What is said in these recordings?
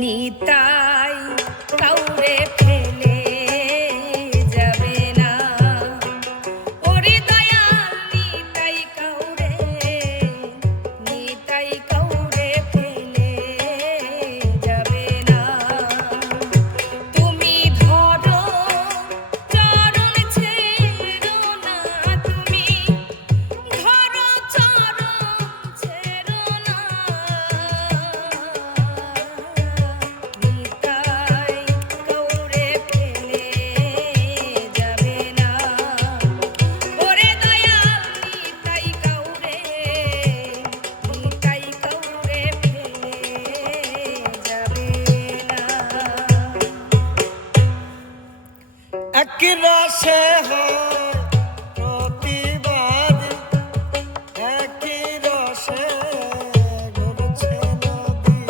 নিতাই কাউরে ফেলে যাবে না, ওরে দয়াল নিতাই কাউরে ফেলে যাবে না। তুমি ধরো চরণ ছেড়ো না, তুমি ধরো চরণ ছেড়ো না, নিতাই কাউরে ফেলে যাবে না, ওরে দয়াল নিতাই কাউরে ফেলে যাবে না। এক রসে হয় প্রতিবাদ, একই রসে ঘুরছে নদী।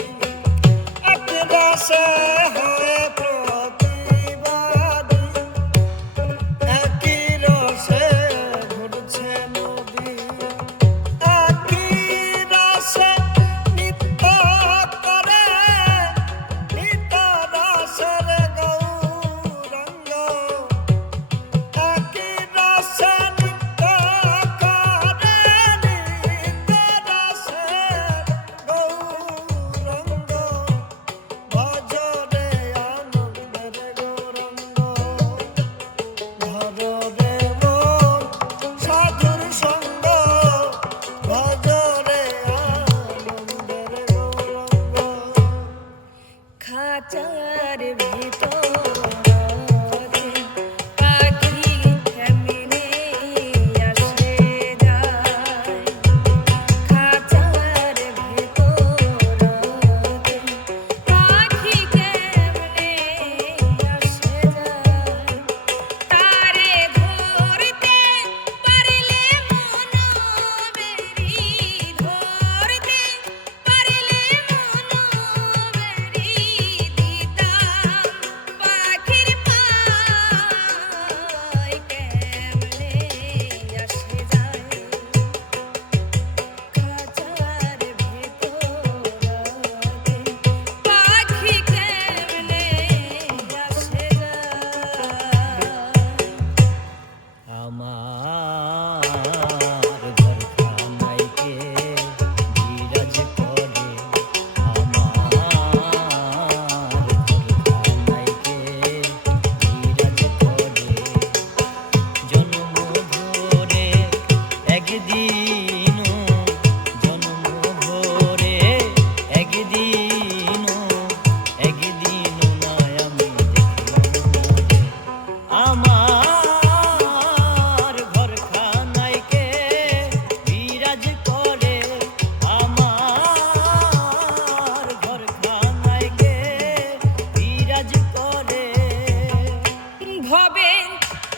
এক রসে হয় প্রতিবাদ, একই রসে ঘুরছে নদী। একই রসে নিত্য করে নিত্য রসের গৌরঙ্গ। একই রসে নিত্য করে নিত্য রসের গৌরঙ্গ। ভজরে আনন্দের গৌরঙ্গ, ধররে মন সাধুর সঙ্গ। ভজরে আনন্দের গৌরঙ্গ। খাঁচার ভেতরে পাখি কেমনে আসে যায়, খাঁচার ভেতরে পাখি কেমনে আসে যায়, তারে ধরতে পারলে মনোবেরি, ধরতে পারলে মনোবেরি, দিতাম পাখির পায় কেমনে আসে যায়, খাঁচার ভেতরে পাখি কেমনে আসে যায়। আমার ঘরখানাইকে বিরাজ করে, আমার ঘরখানাইকে বিরাজ করে, জন্ম ভরে একদিনও, জন্ম ভরে একদিনও, একদিনও নয় আমি দেখলাম আমার ঘরখানাইকে বিরাজ করে, আমার ঘরখানাইকে বিরাজ করে। ভবে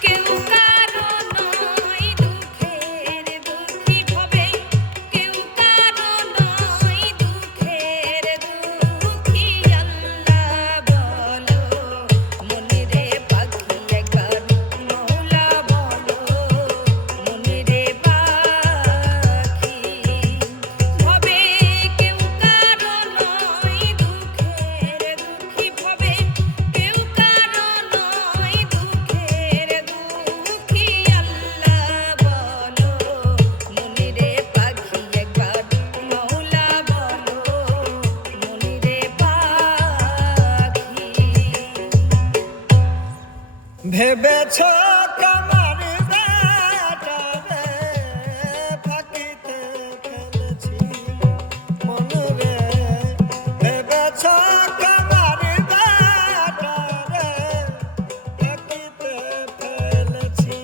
কেউ কারো নয় দুঃখের দুঃখী, ভবে কেউ কারো নয় দুঃখের দুঃখী, আল্লাহ বলো মনিরে পাখি একবার মৌলা বলো মনিরে পাখি। ভবে কেউ কারো নয় দুঃখের দুঃখী, ভবে কেউ কারো নয় দুঃখের দুঃখী, আল্লাহ বলো মনিরে পাখি একবার মৌলা বলো মনিরে পাখি। ভেবেছ কামার বেটারে ফাঁকিতে ফেলেছি মনরে। ভেবেছ কামার বেটারে ফাঁকিতে ফেলেছি।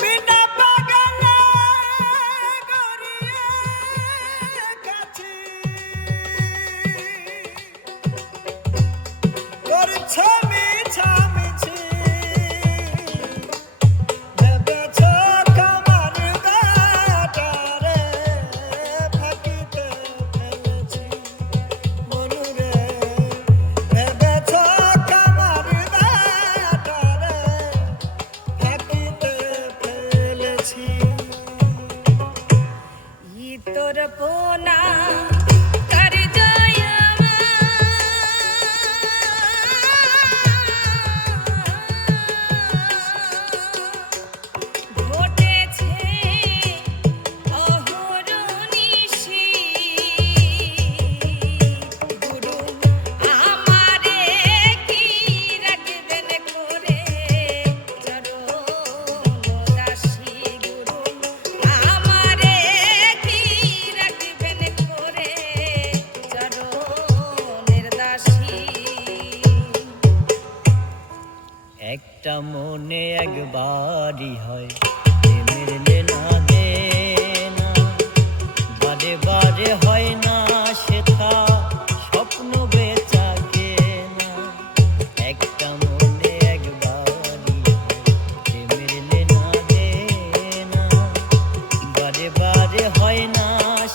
বিনা পাগলে গড়িয়ে গেছি, করছ মিছামিছি একটা মনে একবারই হয়, প্রেমের লেনা দেনা বারে বারে হয় না সেটা, স্বপ্ন বেচা কেনা। একটা মনে একবারই হয়, প্রেমের লেনা দেনা বারে বারে হয় না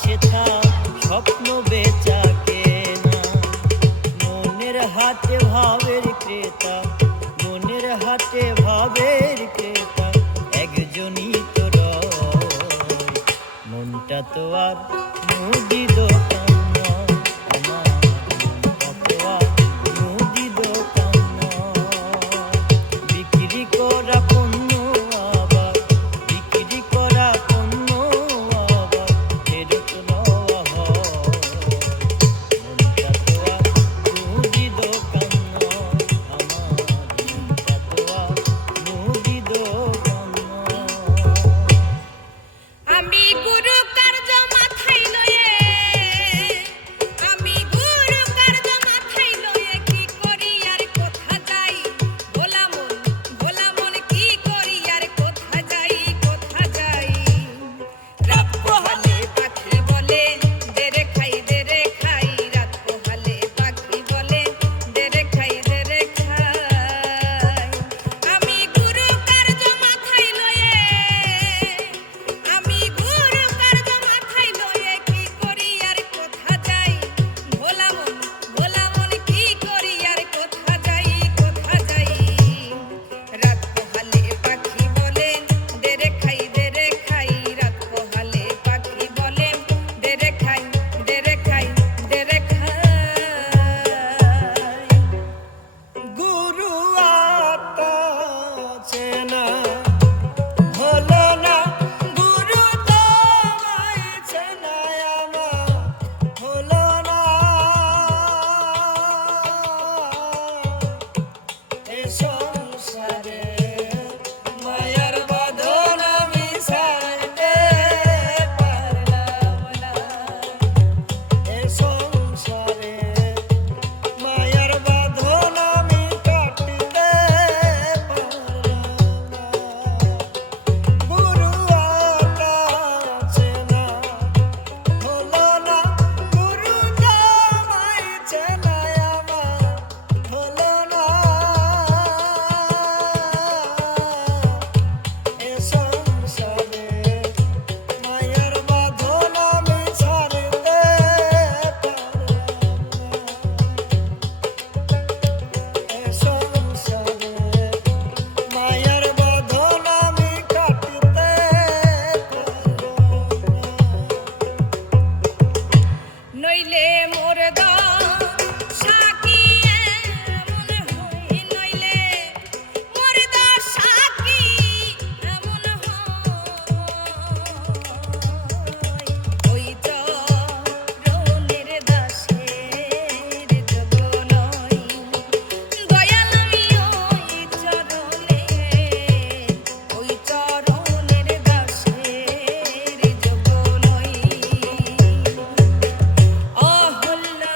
সেটা, স্বপ্ন বেচা কেনা। মনের হাটে ভাবের ক্রেতা, মনের হাটে ভাবের ক্রেতা একজনই তো রয়। মনটা তো আর মুদি দোকান নয়, আমার মনটা তো আর মুদি দোকান নয়। বিক্রি করা পণ্য আবার, বিক্রি করা পণ্য আবার ফেরত নেওয়া হয়। মনটা তো আর মুদি দোকান নয়, আমার মনটা তো আর মুদি দোকান নয়। আমি গুরু কার্য মাথায় লয়ে, আমি গুরু কার্য মাথায় লয়ে কি করি আর কোথা যাই, ভোলা মন কি করি আর কোথা যাই, কোথা যাই। রাত পোহালে পাখি বলে দেরে খাই, রাত পোহালে পাখি বলে দেরে খাই। আমি গুরু কার্য মাথায় লয়ে, আমি গুরু কার্য মাথায় লয়ে কি করি আর কোথা যাই, ভোলা মন কি করি আর কোথা যাই, কোথা যাই। রাত পোহালে পাখি বলে দেরে খাই, রাত পোহালে পাখি বলে দেরে খাই। গুরু আত্মা চেনা হলো না, গুরু তোমায় চেনায় আমার হলো না। এ সংসারে মায়ার বাঁধন আমি ছাড়তে পারলাম না। এ সংসারে মায়ার বাঁধন আমি কাটতে পারলাম না। গুরু আত্মা চেনা হলো না, গুরু তোমায় চেনায় আমার হলো না। এ সংসারে মায়ার বাঁধন আমি ছাড়তে পারলাম না। এ সংসারে মায়ার বাঁধন আমি কাটতে পারলাম না। নইলে মোর দশা কি এমন হয়, নইলে মোর দশা কি এমন হয়। ওই চরণের দাসের যোগ নয়, দয়াল আমি ওই চরণের দাসের যোগ নয়। অহল্যা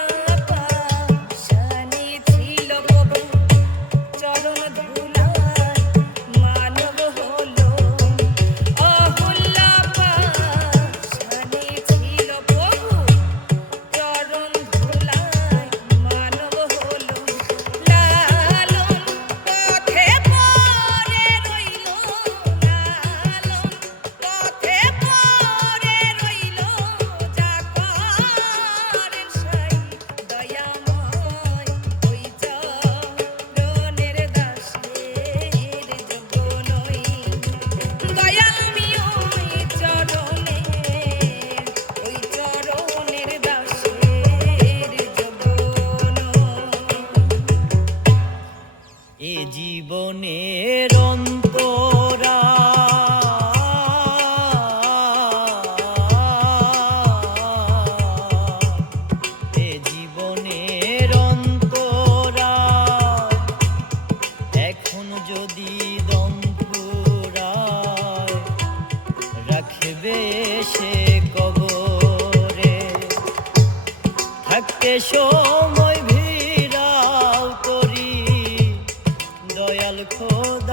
পাশানি ছিল প্রভু চরণ ধুলায় মানব হলো। অহল্যা পাশানি ছিল প্রভু চরণ ধুলায় মানব হলো। লালন পথে পড়ে রইল, লালন পথে পড়ে রইল, যা করেন সাই দয়াময়। ওই চরণের দাসের যোগ্য নই, দয়াল আমি ওই চরণের দাসের যোগ্য নই। এ জীবনের অন্তরা এ জীবনের অন্তরা এখন যদি দম ফুরায় রাখবে সে কবরে, থাকতে সময় ভিড়াও করি দয়াল খোদা।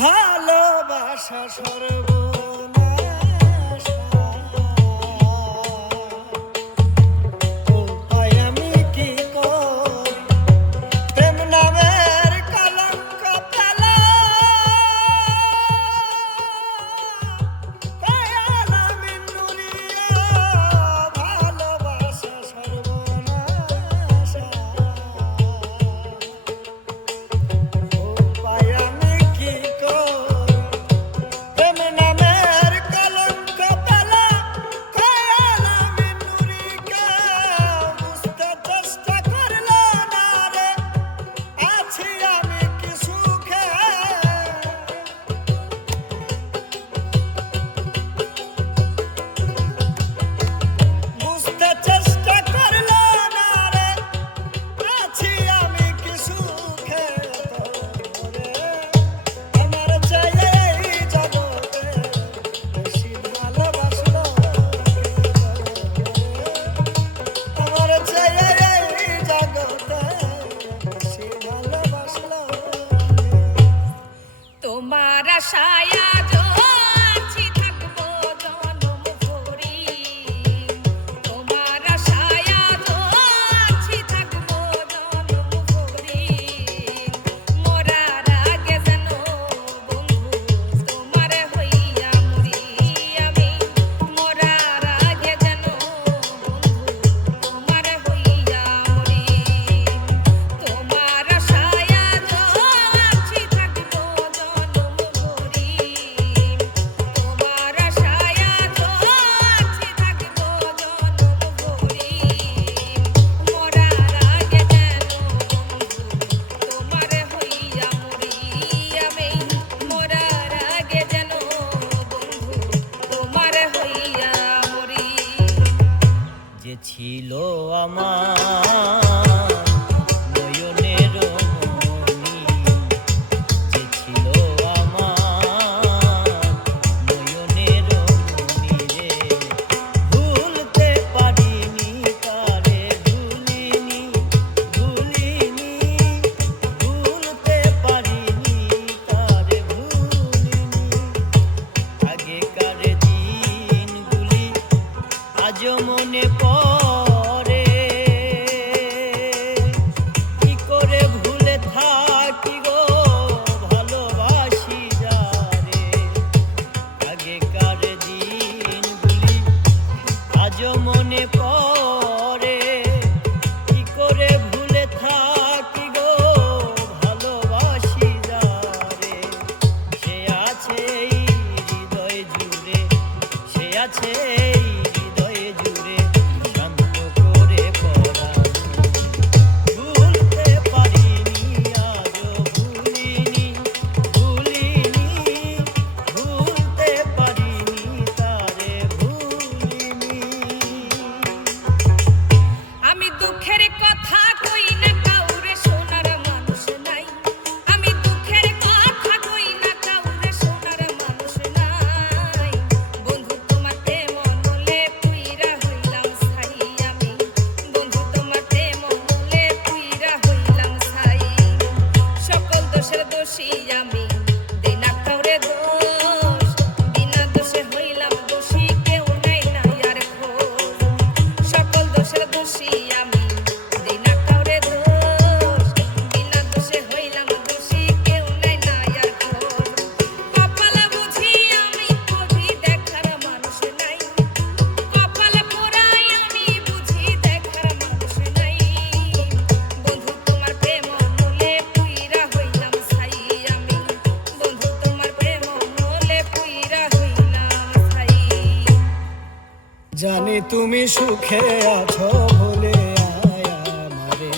ভালোবাসা সর্বনাশা। উপায় আমি কি করি, প্রেম নামের কলঙ্ক ফেলা। দয়াল আমি নুরিয়া, ভালোবাসা সর্বনাশা। উপায় আমি কি করি, প্রেম নামের কলঙ্ক ফেলা। দয়াল আমি নুরিকে বুঝতে চেষ্টা করল না রে, আছি আমি কি সুখে। বুঝতে চেষ্টা করল না রে, আছি আমি কি সুখে। তোরে আমার চাই এই জগতে, বেশি ভালোবাসলো আমার চাই এই জগতে, বেশি ভালোবাসলো। তোমার আশায় আজও আছি থাকবো জনম ভরি। তোমার আশায় আজও আছি থাকবো জনম ভরি। মরার আগে যেন বন্ধু তোমার হইয়া মরি আমি। মরার আগে যেন বন্ধু তোমার হইয়া মরি। তোমার আশায় আজও আছি থাকবো জনম ভরি। তোমার আশায় আজও আছি থাকবো জনম ভরি। মরার আগে যেন বন্ধু তোমার হইয়া মরি আমি। মরার আগে যেন বন্ধু তোমার হইয়া মরি। যে ছিল আমার নয়নের মণি, যে ছিল আমার নয়নের মণি রে, ভুলতে পারিনি তারে, ভুলিনি ভুলিনি, ভুলতে পারিনি তারে, ভুলিনি। আগেকার দিনগুলি আজও মনে পড়ে, কি করে ভুলে থাকি গো ভালোবাসি যারে। আগেকার দিনগুলি আজও মনে পড়ে, কি করে ভুলে থাকি গো ভালোবাসি যারে। সে আছে এই হৃদয় জুড়ে, সে আছে এই হৃদয় জুড়ে, শান্ত করে পরাণ। ভুলতে পারিনি আজও, ভুলিনি ভুলিনি, ভুলতে পারিনি তারে, ভুলিনি। আমি দুঃখের কথা কই না কাউরে, শোনার মানুষ নাই। আমি দুঃখের কথা কই না কাউরে, শোনার মানুষ নাই। বন্ধু তোমাতে মনলে পুইরা হইলাম ছাই আমি। বন্ধু তোমাতে মনলে পুইরা হইলাম ছাই। সকল দোষের দোষী আমি, দেই না কাউরে দোষ। বিনা দোষে হইলাম দোষী, কেউ নাই নাই আর খোঁজ। সকল দোষের দোষী আমি, দেই না কাউরে দোষ। বিনা দোষে হইলাম দোষী, কেউ নাই নাই আর খোঁজ। কপালে বুঝি আমি কবি দেখার মানুষ নাই। কপালে পোড়াই আমি বুঝি দেখার মানুষ নাই। বন্ধু তোমার প্রেম মূলে পুইরা হইলাম ছাই আমি। বন্ধু তোমার প্রেম মূলে পুইরা হইলাম ছাই। জানি তুমি সুখে আছো বলে আয় আমারে,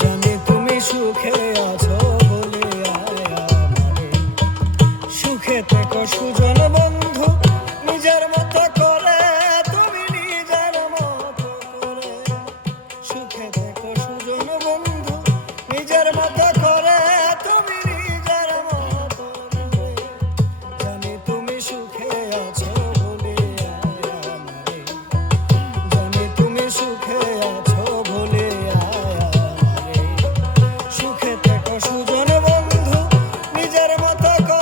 জানি তুমি সুখে আছো বলে আয় আমারে। সুখে থেকো সুজন বন্ধু, নিজের মতো করে, তুমি নিজের মতো করে। সুখে থেকো সুজন বন্ধু, নিজের মতো করে, তুমি নিজের মতো করে। জানি তুমি সুখে আছো বলে আয় আমারে, জানি তুমি সুখে আছো বলে আয় আমারে। সুখে থেকো সুজন বন্ধু, নিজের মতো করে।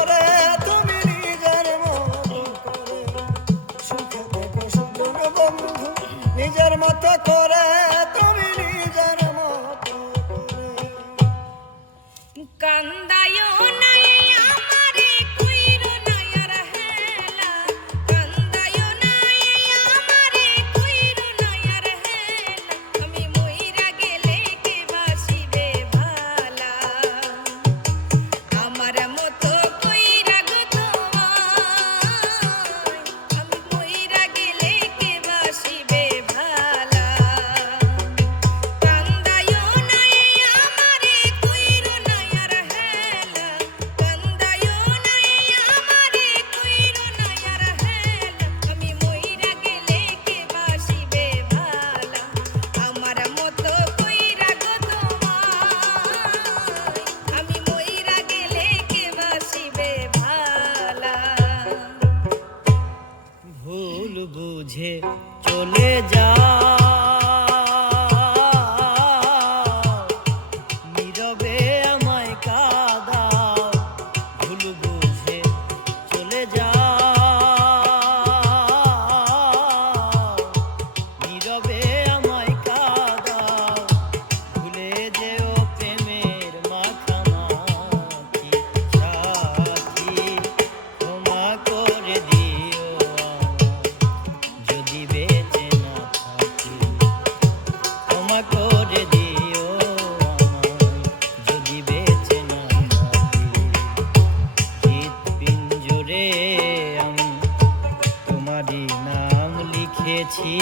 লিখেছি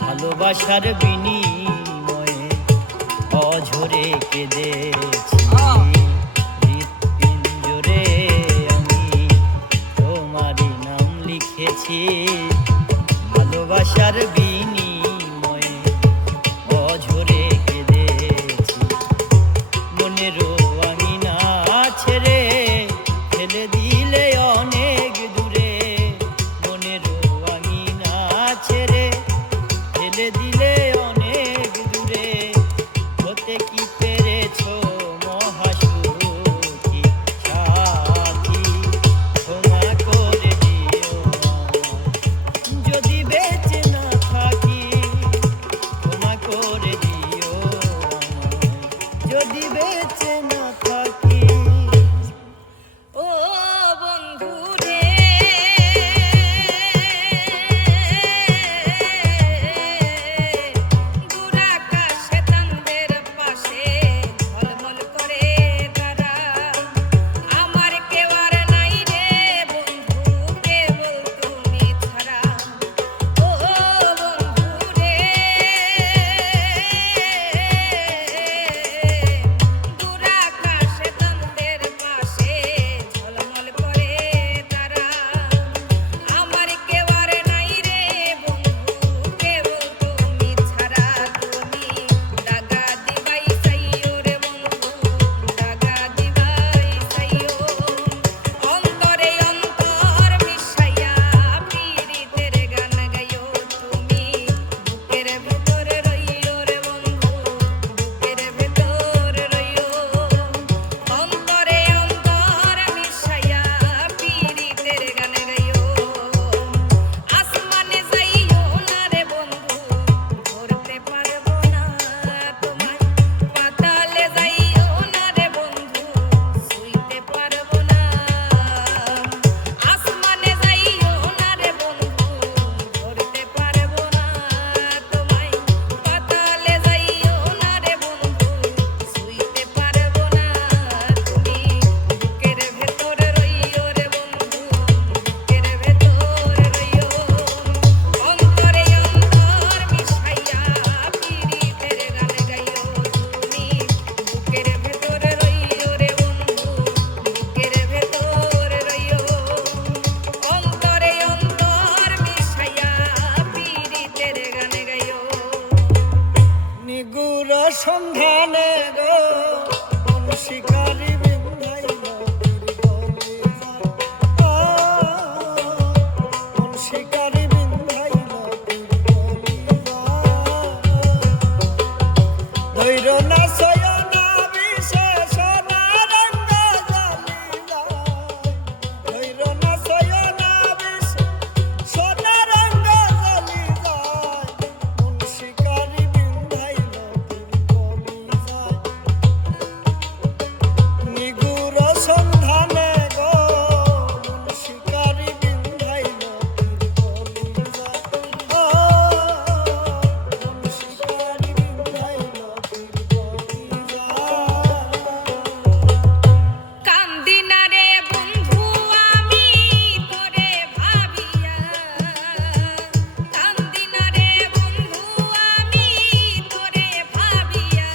ভালোবাসার বিনিময়ে অঝরে কেঁদেছি হৃৎপিঞ্জরে আমি তোমারই নাম লিখেছি ভালোবাসার বিনিময়ে অঝরে কেঁদেছি মনেরও আঙিনা ছেড়ে ফেলে দিলে অনেক দূরে মনেরও আঙিনা ছেড়ে ফেলে দিলে অনেক দূরে হতে কি পেরেছো মহাসুখী সাথী ক্ষমা করে দিও আমায়। যদি বেঁচে না থাকি ক্ষমা করে দিও আমায়। যদি বেঁচে না থাকি ও বন্ধু রে দূরাকাশে চাঁদের পাশে ঝলমল করে তারা আমার কেউ আর নাই রে বন্ধু কেবল তুমি ছাড়া ও বন্ধু রে দূরাকাশে চাঁদের পাশে ঝলমল করে তারা আমার কেউ আর নাই রে বন্ধু কেবল তুমি ছাড়া তুমি দাগা দিবাই চাইও রে বন্ধু দাগা দিবাই চাইও অন্তরে অন্তর মিশাইয়া পীড়িতের গান গাইও তুমি বুকের ভেতর রইও রে বন্ধু বুকের ভেতর রইও অন্তরে অন্তর মিশাইয়া পীড়িতের গান গাইও আসমানে যাইও না রে বন্ধু ধরতে পারবো না তোমায় পাতালে যাইও না রে বন্ধু ছুঁইতে পারবো না আসমানে যাইও না রে বন্ধু ধরতে পারবো না তোমায় পাতালে যাইও না রে বন্ধু ছুঁইতে পারবো না তুমি বুকের ভেতর রইও রে বন্ধু বুকের ভেতর রইও অন্তরে অন্তর মিশাইয়া পীড়িতের গান গাইও তুমি বুকের ভেতর রইও রে বন্ধু বুকের ভেতর রইও অন্তরে অন্তর মিশাইয়া পীড়িতের গান গাইও নিগুড় সন্ধানে গো কোন শিকারি বিন্ধাইল কোন শিকারি বিন্ধাইল ধৈর্য না সয়না বিশেষ না রঙ্গ জালিলা ধৈর্য না সয়না বিশেষ সোনা রঙ্গ জালিলা কোন শিকারি বিন্ধাইল নিগুড় সন্ধানে গো কোন শিকারি বিন্ধাইল কোন শিকারি বিন্ধাইল কান্দি না রে বন্ধু আমি তোরে ভাবিয়া কান্দি না রে বন্ধু আমি তোরে ভাবিয়া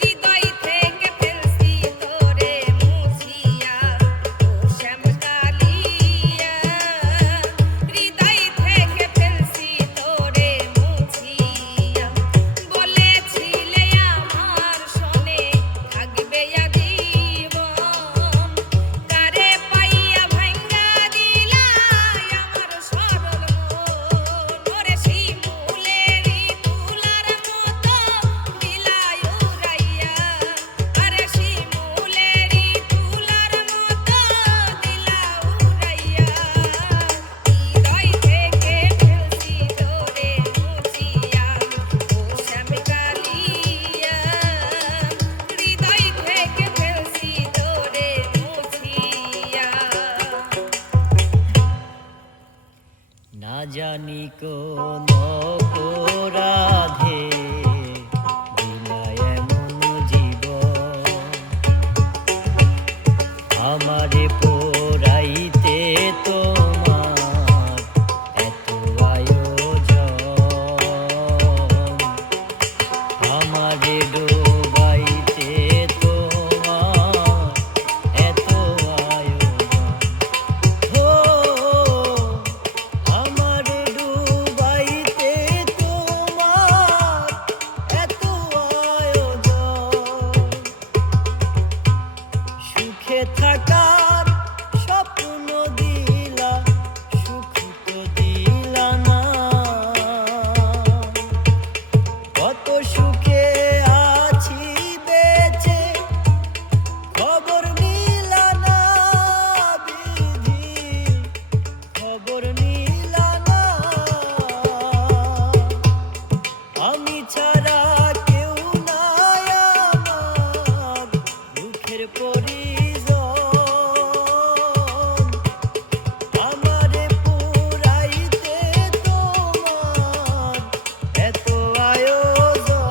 হৃদয় থেকে ফেলছি তোরে মুছিয়া ও শ্যামকালিয়া হৃদয় থেকে ফেলছি তোরে মুছিয়া বলেছিলে আমার শোনে থাকবে আজীবন কারে পাইয়া ভাঙ্গা দিলাই আমার সরল মন ওরে শিমুলেরই তুলার মতো দিলাই উড়াইয়া আরে শিমুলেরই তুলার মতো দিলা উড়াইয়া হৃদয় থেকে ফেলছি তোরে মুছিয়া ও শ্যামকালিয়া হৃদয় থেকে ফেলছি তোরে মুছিয়া না জানি কোন অপরাধে দিলা এমন জীবন আমারে পোড়াইতে তোমার এত আশার স্বপ্ন দিলা, সুখ তো দিলা না। কত সুখে আছি বেঁচে, খবর নিলা না বিধি, খবর নিলা না। আমি ছাড়া কেউ নাই আমার দুঃখের পরিজন, আমারে পুরাইতে তোমার এত আয়োজন,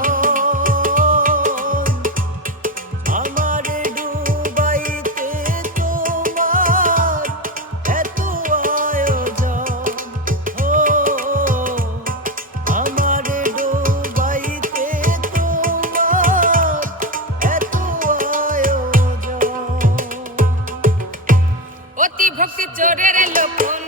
আমারে ডুবাইতে তোমার এত আয়োজন। ও আমারে ডুবাইতে তোমার এত আয়োজন। অতি ভক্তি চোরের লক্ষণ